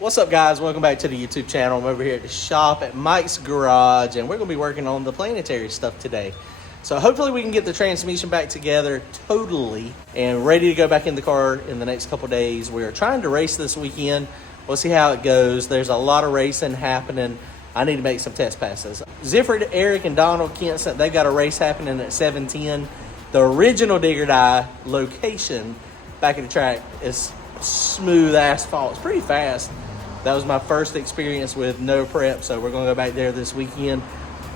What's up, guys? Welcome back to the YouTube channel. I'm over here at the shop at Mike's Garage, and we're going to be working on the Planetary stuff today. So hopefully we can get the transmission back together totally and ready to go back in the car in the next couple days. We are trying to race this weekend. We'll see how it goes. There's a lot of racing happening. I need to make some test passes. Zifford, Eric, and Donald Kent, they've got a race happening at 710. The original Digger Die location back at the track is smooth asphalt. It's pretty fast. That was my first experience with no prep, so we're going to go back there this weekend.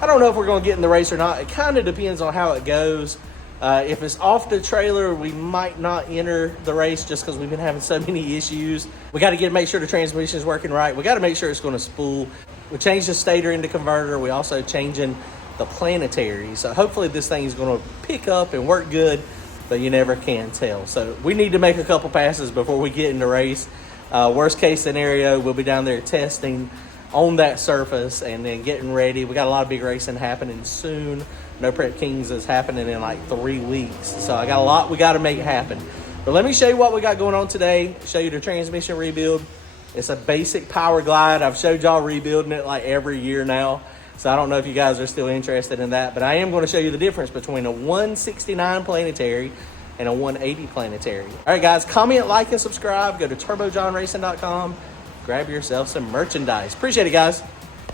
I don't know if we're going to get in the race or not. It kind of depends on how it goes. If it's off the trailer, we might not enter the race just because we've been having so many issues. We got to make sure the transmission is working right. We got to make sure it's going to spool. We changed the stator into converter. We also changing the Planetary. So hopefully this thing is going to pick up and work good, but you never can tell. So we need to make a couple passes before we get in the race. Worst case scenario, we'll be down there testing on that surface and then getting ready. We got a lot of big racing happening soon. No Prep Kings is happening in like 3 weeks. So I got a lot we got to make happen. But let me show you what we got going on today. Show you the transmission rebuild. It's a basic Powerglide. I've showed y'all rebuilding it like every year now. So I don't know if you guys are still interested in that. But I am going to show you the difference between a 169 Planetary and a 180 Planetary. All right, guys, comment, like, and subscribe. Go to turbojohnracing.com. Grab yourself some merchandise. Appreciate it, guys.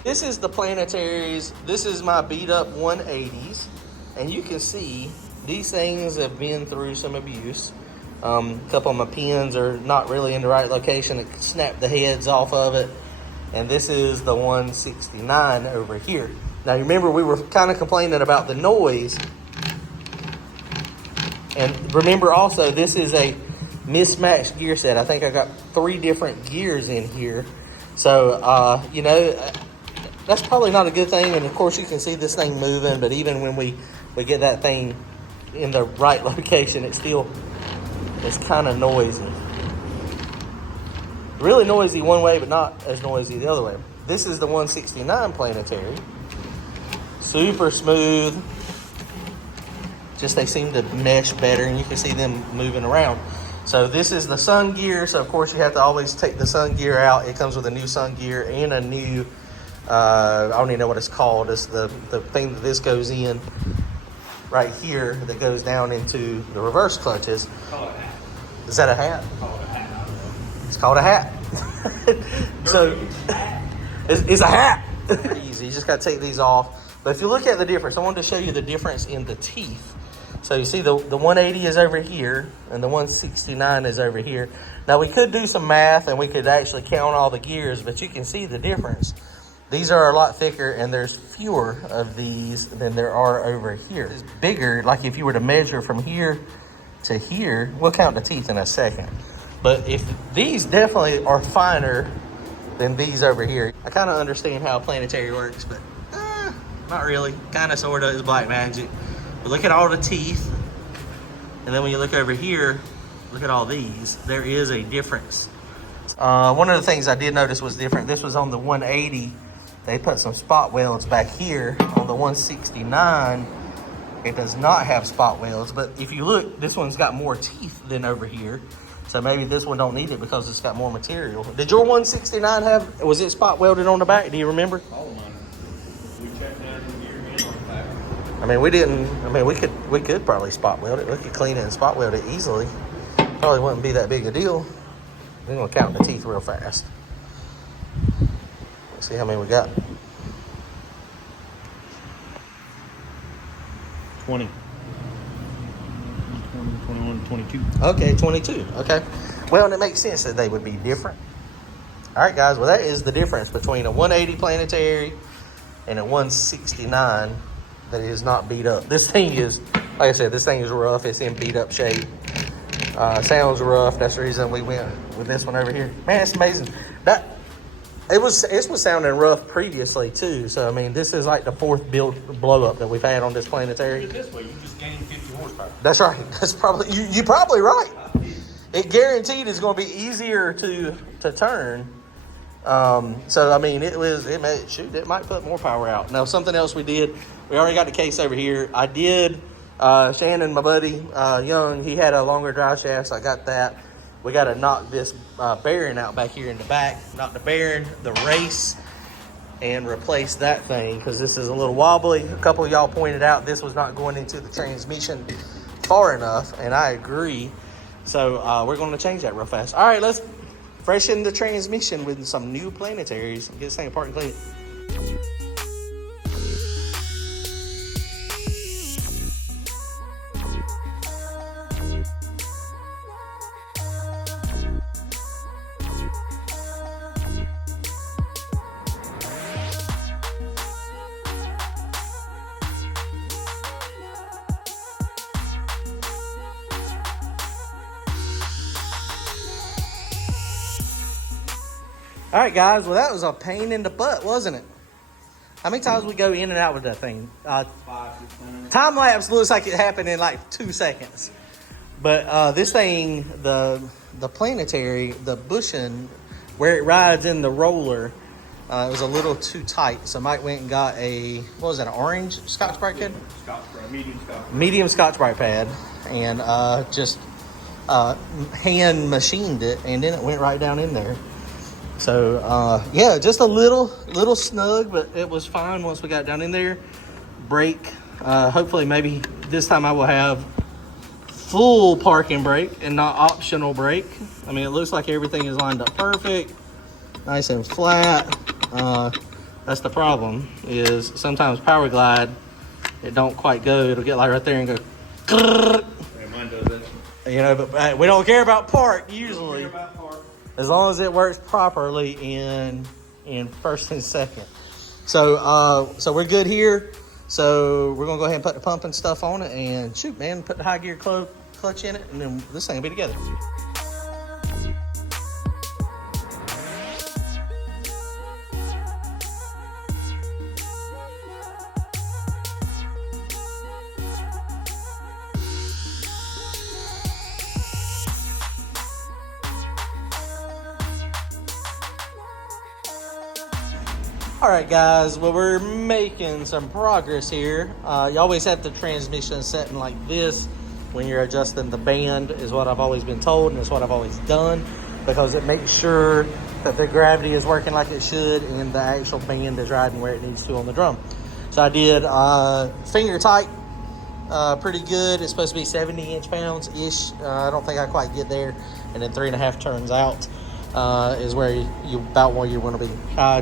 This is the Planetaries. This is my beat up 180s. And you can see these things have been through some abuse. A couple of my pins are not really in the right location. It snapped the heads off of it. And this is the 169 over here. Now, you remember we were kind of complaining about the noise. And remember also, this is a mismatched gear set. I think I got 3 different gears in here. So, you know, that's probably not a good thing. And of course, you can see this thing moving. But even when we get that thing in the right location, it's kind of noisy. Really noisy one way, but not as noisy the other way. This is the 169 Planetary. Super smooth. Just they seem to mesh better, and you can see them moving around. So this is the sun gear. So of course you have to always take the sun gear out. It comes with a new sun gear and a new, I don't even know what it's called. It's the thing that this goes in right here that goes down into the reverse clutches. Call it a hat. Is that a hat? Call it a hat. It's called a hat. So it's a hat. Easy. You just got to take these off. But if you look at the difference, I wanted to show you the difference in the teeth. So you see the 180 is over here and the 169 is over here. Now we could do some math and we could actually count all the gears, but you can see the difference. These are a lot thicker and there's fewer of these than there are over here. It's bigger, like if you were to measure from here to here, we'll count the teeth in a second. But if these definitely are finer than these over here. I kind of understand how a Planetary works, but not really. Kind of, sort of, is black magic. But look at all the teeth. And then when you look over here, look at all these. There is a difference. One of the things I did notice was different. This was on the 180. They put some spot welds back here. On the 169, it does not have spot welds. But if you look, this one's got more teeth than over here. So maybe this one don't need it because it's got more material. Did your 169 have, was it spot welded on the back? Do you remember? All of mine. We checked out the gear and on the back. I mean, we didn't, I mean, we could probably spot weld it. We could clean it and spot weld it easily. Probably wouldn't be that big a deal. We're gonna count the teeth real fast. Let's see how many we got. 20. 21, 22. Okay, 22, okay. Well, and it makes sense that they would be different. All right, guys, well, that is the difference between a 180 Planetary and a 169 that is not beat up. This thing is, like I said, this thing is rough. It's in beat up shape. Sounds rough. That's the reason we went with this one over here. Man, it's amazing. It was sounding rough previously too. So I mean, this is like the 4th build blow up that we've had on this Planetary. This way, you just gained 50 horsepower. That's right. That's probably you're probably right. It guaranteed is going to be easier to turn. So I mean, it might put more power out. Now something else we did. We already got the case over here. I did. Shannon, my buddy, Young, he had a longer drive shaft, so I got that. we got to knock this bearing out back here in the back, knock the bearing, the race, and replace that thing because this is a little wobbly. A couple of y'all pointed out this was not going into the transmission far enough, and I agree. So we're going to change that real fast. All right, let's freshen the transmission with some new Planetaries. Get this thing apart and clean it. All right, guys. Well, that was a pain in the butt, wasn't it? How many times we go in and out with that thing? 5, 6 minutes. Time lapse looks like it happened in like 2 seconds. But this thing, the Planetary, the bushing, where it rides in the roller, it was a little too tight. So Mike went and got a, what was that, an orange Scotch-Brite pad? Medium Scotch-Brite pad. And just hand machined it, and then it went right down in there. So, yeah, just a little snug, but it was fine once we got down in there. Brake. Hopefully, maybe this time I will have full parking brake and not optional brake. I mean, it looks like everything is lined up perfect. Nice and flat. That's the problem, is sometimes Powerglide, it don't quite go. It'll get like right there and go, Yeah, mine does it. you know, but we don't care about park usually. As long as it works properly in first and second. So so we're good here. So we're gonna go ahead and put the pump and stuff on it and shoot, man, put the high gear clutch in it, and then this thing will be together. All right, guys, well, we're making some progress here. You always have the transmission setting like this when you're adjusting the band, is what I've always been told, and it's what I've always done, because it makes sure that the gravity is working like it should and the actual band is riding where it needs to on the drum. So I did finger tight, pretty good. It's supposed to be 70 inch-pounds-ish. I don't think I quite get there. And then 3.5 turns out. Is where you about where you want to be.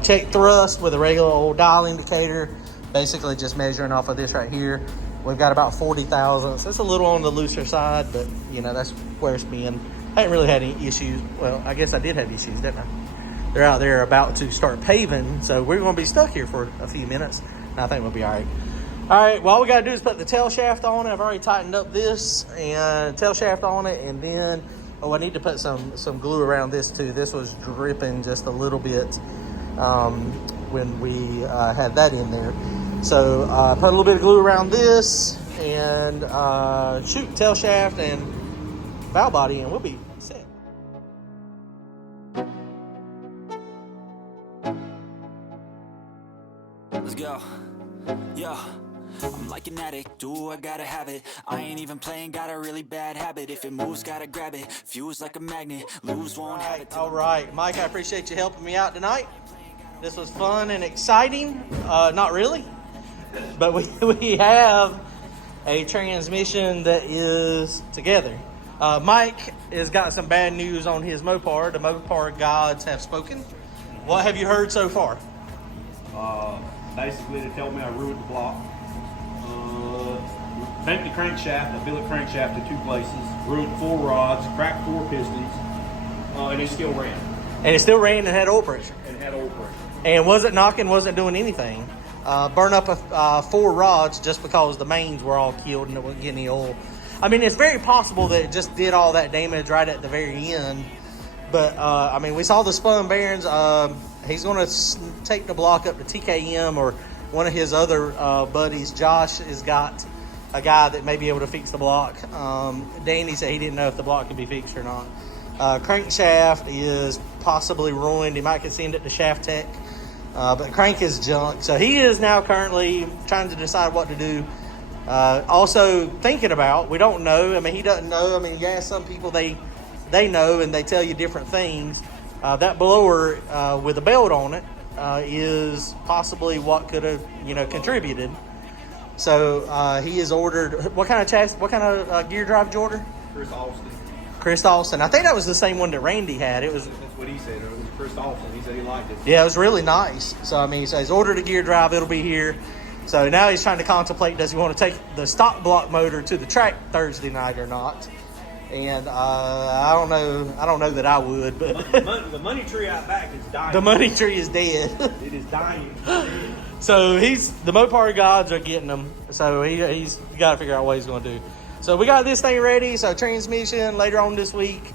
Check thrust with a regular old dial indicator, basically just measuring off of this right here. We've got about 40 thousandths. It's a little on the looser side, but you know, that's where it's been. I haven't really had any issues. Well, I guess I did have issues, didn't I? They're out there about to start paving, so we're going to be stuck here for a few minutes, and I think we'll be all right. All right, well, all we got to do is put the tail shaft on it. I've already tightened up this and tail shaft on it, and then I need to put some glue around this too. This was dripping just a little bit when we had that in there. So put a little bit of glue around this and shoot, tail shaft and valve body, and we'll be set. Let's go. Yeah. I'm like an addict, do I gotta have it. I ain't even playing, got a really bad habit. If it moves, gotta grab it. Fuse like a magnet, lose won't have it. All right, Mike, I appreciate you helping me out tonight. This was fun and exciting. Not really, but we have a transmission that is together. Mike has got some bad news on his Mopar. The Mopar gods have spoken. What have you heard so far? Basically, they told me I ruined the block. Bent the crankshaft, the billet crankshaft in 2 places, ruined 4 rods, cracked 4 pistons, and it still ran. And it still ran and had oil pressure. And wasn't knocking, wasn't doing anything. Burn up 4 rods just because the mains were all killed and it wasn't getting any oil. I mean, it's very possible that it just did all that damage right at the very end. But, I mean, we saw the spun bearings. He's going to take the block up to TKM, or one of his other buddies, Josh, has got a guy that may be able to fix the block. Danny said he didn't know if the block could be fixed or not. Crankshaft is possibly ruined. He might could send it to Shaft Tech. But crank is junk. So he is now currently trying to decide what to do. Also thinking about, we don't know. I mean, he doesn't know. I mean, yeah, some people, they they know and they tell you different things. That blower with a belt on it is possibly what could have, contributed. So he has ordered, what kind of chassis, what kind of gear drive did you order? Chris Austin. I think that was the same one that Randy had. That's what he said. It was Chris Austin. He said he liked it. Yeah, it was really nice. So, I mean, so he's ordered a gear drive. It'll be here. So now he's trying to contemplate, does he want to take the stock block motor to the track Thursday night or not? And I don't know that I would, but the money tree out back is dying. the money tree is dead. It is dying. So the Mopar gods are getting him. So he's got to figure out what he's going to do. So we got this thing ready. So transmission later on this week.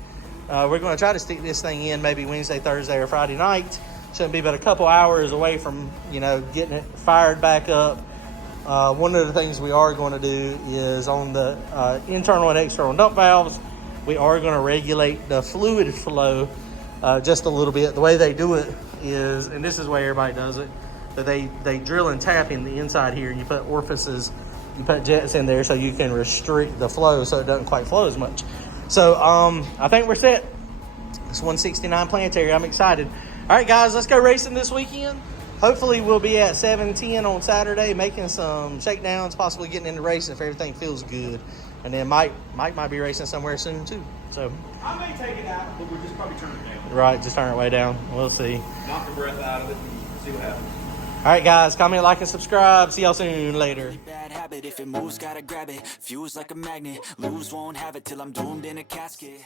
We're going to try to stick this thing in maybe Wednesday, Thursday, or Friday night. Shouldn't be but a couple hours away from, getting it fired back up. One of the things we are going to do is on the internal and external dump valves, we are going to regulate the fluid flow just a little bit. The way they do it is, and this is the way everybody does it, that they drill and tap in the inside here, and you put orifices, you put jets in there so you can restrict the flow so it doesn't quite flow as much. So I think we're set. It's 169 Planetary. I'm excited. All right, guys, let's go racing this weekend. Hopefully we'll be at 7:10 on Saturday, making some shakedowns, possibly getting into racing if everything feels good. And then Mike might be racing somewhere soon too. So I may take it out, but we'll just probably turn it down. right, just turn it way down. We'll see. Knock the breath out of it and see what happens. All right, guys, comment, like, and subscribe. See y'all soon. Later. Bad habit, if it moves, gotta grab it. Fuse like a magnet, lose, won't have it till I'm doomed in a casket.